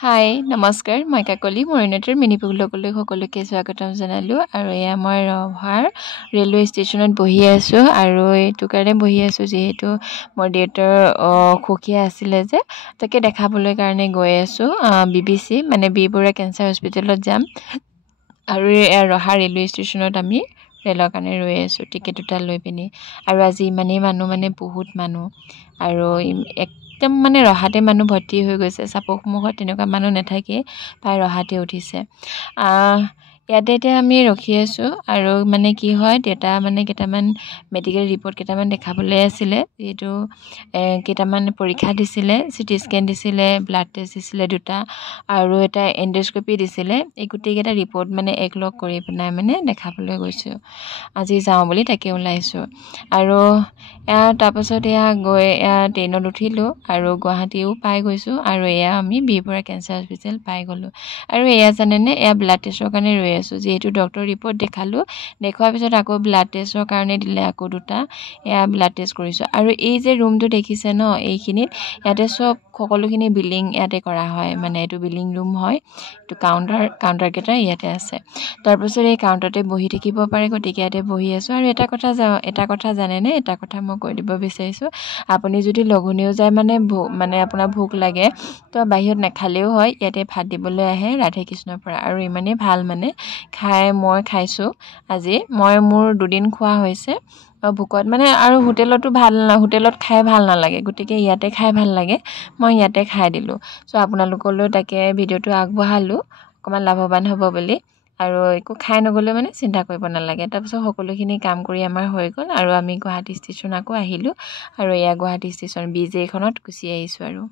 হাই নমস্কাৰ মই কাকলি মৰিনেটৰ মিনিপুগলকলৈ সকলোকে স্বাগতম জনালোঁ আৰু এয়া মই ৰভাৰ ৰেলৱে ষ্টেচনত বহি আছোঁ আৰু এইটো কাৰণে বহি আছোঁ যিহেতু মোৰ দেউতাৰ অসুখীয়া আছিলে যে তাকে দেখাবলৈ কাৰণে গৈ আছোঁ BBC মানে বি বৰুৱা কেঞ্চাৰ হস্পিটেলত যাম আৰু এয়া ৰহা ৰেলৱে ষ্টেচনত আমি ৰেলৰ কাৰণে ৰৈ আছোঁ টিকেট দুটা লৈ পিনি আৰু আজি ইমানেই মানুহ মানে বহুত মানুহ আৰু একদম মানে ৰহাতে মানুহ ভৰ্তি হৈ গৈছে চাপৰসমূহত তেনেকুৱা মানুহ নাথাকে প্ৰায় ৰহাতে উঠিছে ইয়াতে এতিয়া আমি ৰখি আছোঁ আৰু মানে কি হয় দেউতা মানে কেইটামান মেডিকেল ৰিপৰ্ট কেইটামান দেখাবলৈ আছিলে যিহেতু কেইটামান পৰীক্ষা দিছিলে চিটি স্কেন দিছিলে ব্লাড টেষ্ট দিছিলে দুটা আৰু এটা এণ্ডস্কপি দিছিলে এই গোটেইকেইটা ৰিপৰ্ট মানে একলগ কৰি পেলাই মানে দেখাবলৈ গৈছোঁ আজি যাওঁ বুলি তাকে ওলাইছোঁ আৰু তাৰপাছত এয়া গৈ ট্ৰেইনত উঠিলোঁ আৰু গুৱাহাটীও পাই গৈছোঁ আৰু এয়া আমি বি বৰুৱা কেঞ্চাৰ হস্পিটেল পাই গ'লোঁ আৰু এয়া জানেনে এয়া ব্লাড টেষ্টৰ কাৰণে ৰৈ আছোঁ যিহেতু ডক্টৰ ৰিপৰ্ট দেখালোঁ দেখুৱাৰ পিছত আকৌ ব্লাড টেষ্টৰ কাৰণে দিলে আকৌ দুটা এয়া ব্লাড টেষ্ট কৰিছোঁ আৰু এই যে ৰুমটো দেখিছে ন এইখিনিত ইয়াতে সকলোখিনি বিলিং ইয়াতে কৰা হয় মানে এইটো বিলিং ৰুম হয় এইটো কাউণ্টাৰকেইটা ইয়াতে আছে তাৰপিছত এই কাউণ্টাৰতে বহি থাকিব পাৰে গতিকে ইয়াতে বহি আছোঁ আৰু এটা কথা জানেনে এটা কথা মই কৈ দিব বিচাৰিছোঁ আপুনি যদি লঘোণেও যায় মানে আপোনাৰ ভোক লাগে তো বাহিৰত নাখালেও হয় ইয়াতে ভাত দিবলৈ আহে ৰাধে কৃষ্ণৰ পৰা আৰু ইমানেই ভাল মানে মই খাইছোঁ আজি মোৰ 2 দিন খোৱা হৈছে ভোকত মানে আৰু হোটেলত খাই ভাল নালাগে গতিকে ইয়াতে খাই ভাল লাগে মই ইয়াতে খাই দিলোঁ আপোনালোকলৈ তাকে ভিডিঅ'টো আগবঢ়ালোঁ অকণমান লাভৱান হ'ব বুলি আৰু একো খাই নগ'লে মানে চিন্তা কৰিব নালাগে তাৰপিছত সকলোখিনি কাম কৰি আমাৰ হৈ গ'ল আৰু আমি গুৱাহাটী ষ্টেচন আকৌ আহিলোঁ আৰু এয়া গুৱাহাটী ষ্টেচন BJ খনত গুচি আহিছোঁ আৰু